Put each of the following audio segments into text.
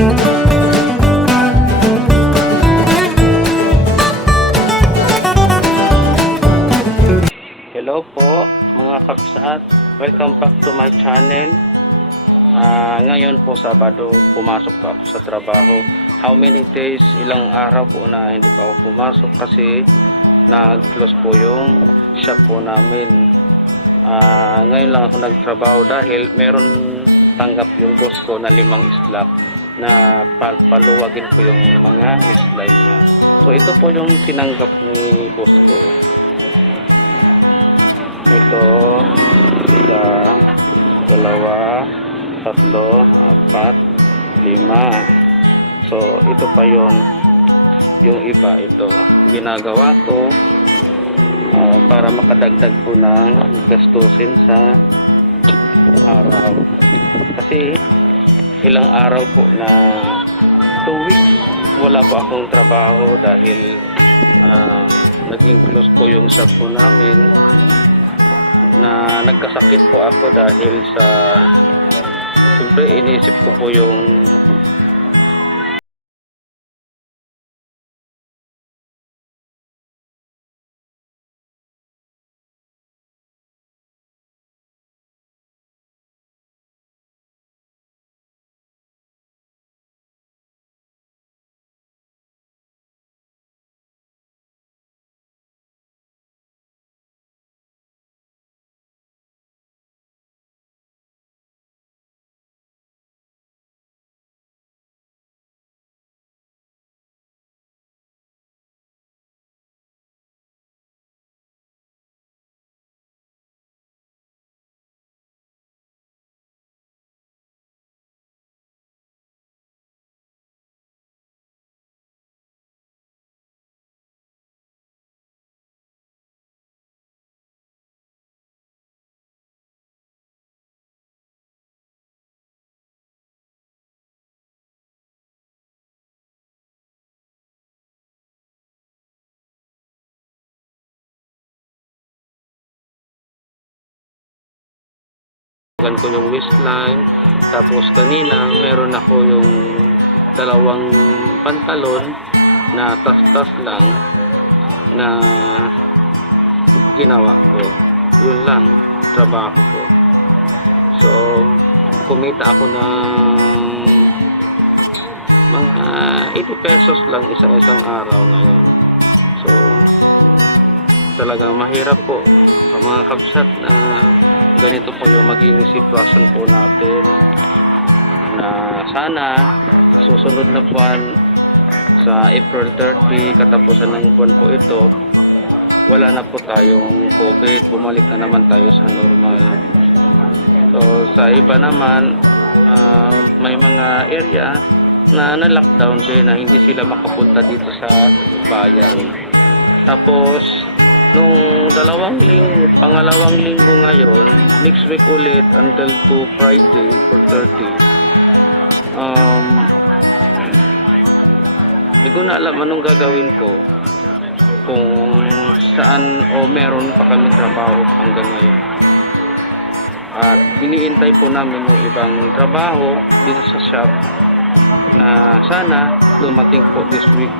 Hello po mga kapsat, welcome back to my channel. Ngayon po Sabado, pumasok pa ako sa trabaho. How many days, ilang araw po na hindi pa ako pumasok kasi nag-close po yung shop po namin. Ngayon lang ako nagtrabaho dahil meron tanggap yung boss ko na 5 slot na paluwagin ko yung mga slide niya. So ito po yung tinanggap ni boss ko. Ito, isa, dalawa, tatlo, apat, 5. So, ito pa yon. Yung iba, ito. Ginagawa ko para makadagdag po ng gastusin sa araw. Kasi, ilang araw po na 2 weeks, wala po akong trabaho dahil naging close po yung shop po namin. Na nagkasakit po ako dahil sa siyempre iniisip ko po yung ko yung waistline. Tapos kanina meron ako yung 2 pantalon na tas-tas lang na ginawa ko. Yun lang trabaho ko. So kumita ako ng mga 80 pesos lang isang araw ngayon. So talagang mahirap po sa mga kabsat na ganito po yung magiging sitwasyon po natin, na sana susunod na buwan sa April 30, katapusan ng buwan po ito, wala na po tayong COVID, bumalik na naman tayo sa normal. So sa iba naman, may mga area na na-lockdown din, na hindi sila makapunta dito sa bayan. Tapos nung pangalawang linggo ngayon, next week ulit until to Friday for 30, hindi ko na alam anong gagawin ko, kung saan o meron pa kami trabaho hanggang ngayon. At iniintay po namin yung ibang trabaho dito sa shop na sana dumating po this week.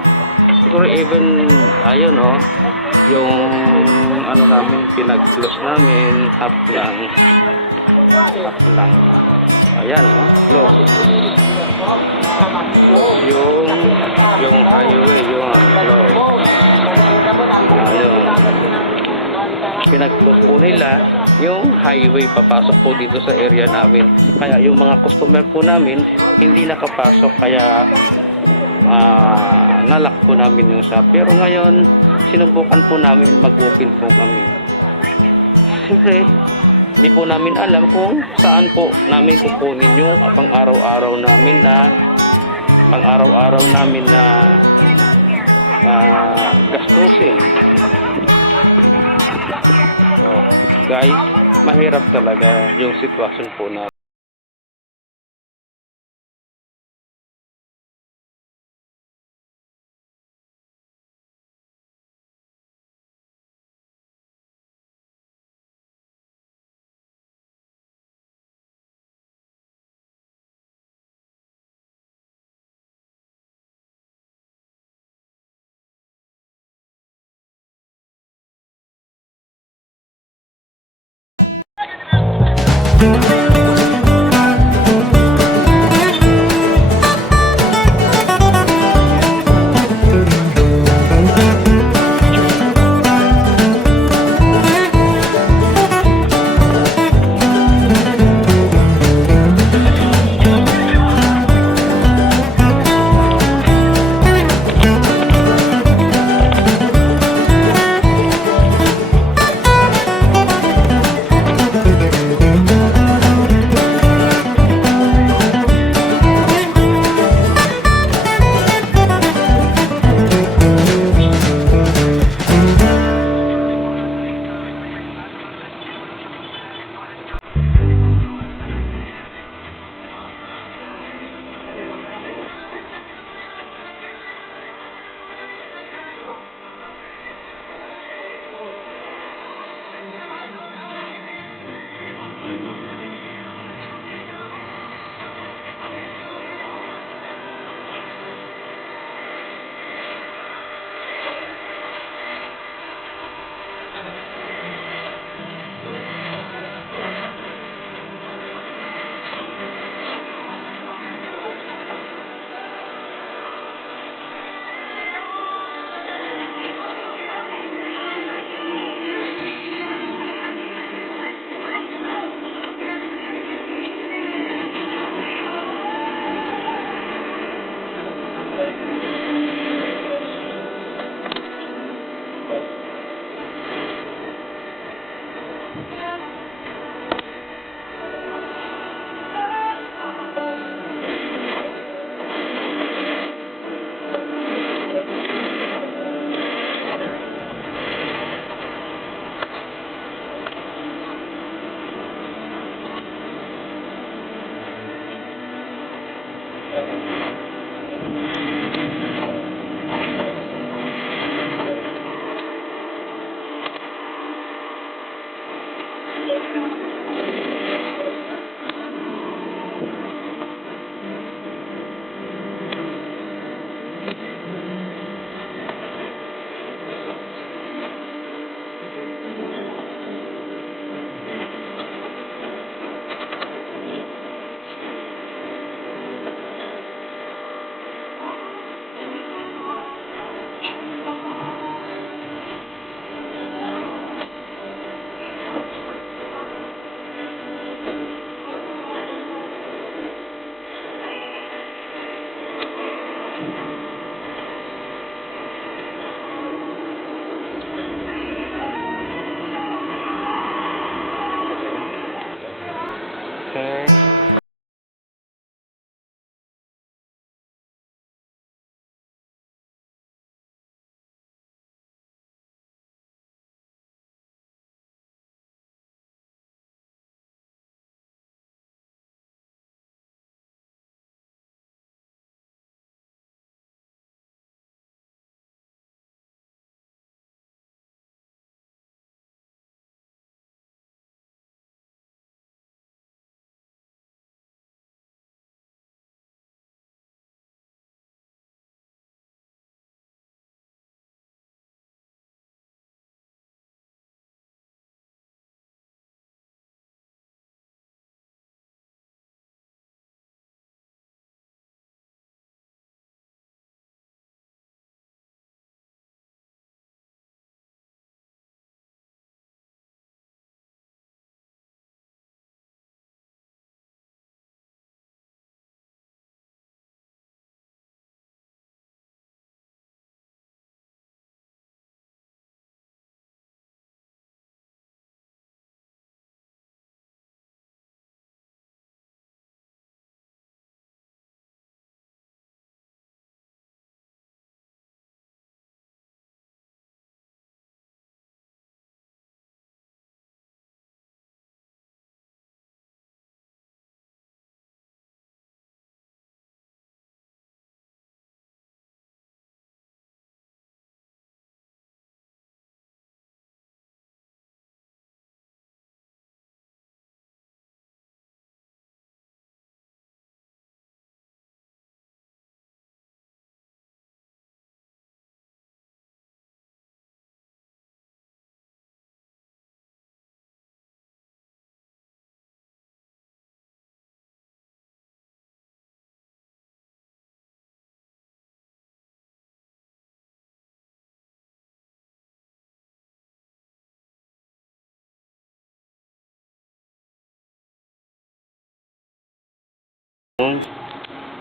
Siguro even ayun yung ano namin, pinag-close namin half lang, ayan close yung highway, yung close, ayun, pinag-close po nila yung highway papasok po dito sa area namin, kaya yung mga customer po namin hindi nakapasok, kaya nalock po namin yung shop. Pero ngayon sinubukan po namin mag-open po kami. Siyempre hindi po namin alam kung saan po namin kukunin yung pang-araw-araw namin na gastusin. So guys, mahirap talaga yung sitwasyon po natin.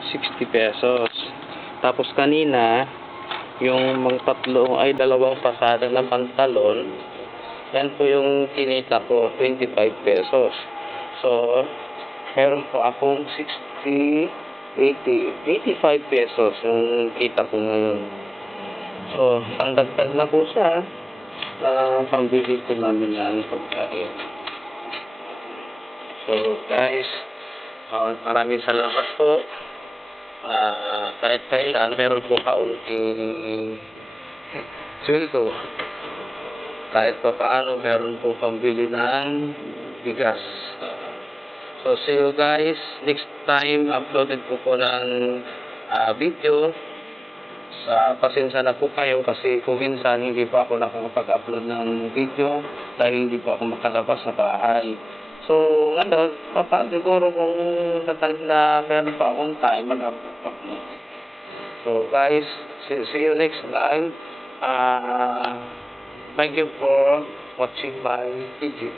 60 pesos. Tapos kanina, yung mga tatlo ay dalawang pasada na pantalon, yan po yung kinita ko, 25 pesos. So, meron po akong 60, 80, 85 pesos yung kita ko ngayon. So, ang dagdag na po siya, pambili ko namin yan pagkain. So, guys, maraming salamat po. Kahit kailan, meron po kaunting sweldo. Kahit pa paano, meron po pambili ng bigas. So, see you guys. Next time, uploaded po ng video. Pasensya na po kayo kasi kung minsan hindi pa ako nakakapag-upload ng video dahil hindi po ako makalabas sa bahay. So, siguro kung tatag na meron pa akong time, mag-upload. So, guys, see you next time. Thank you for watching my video.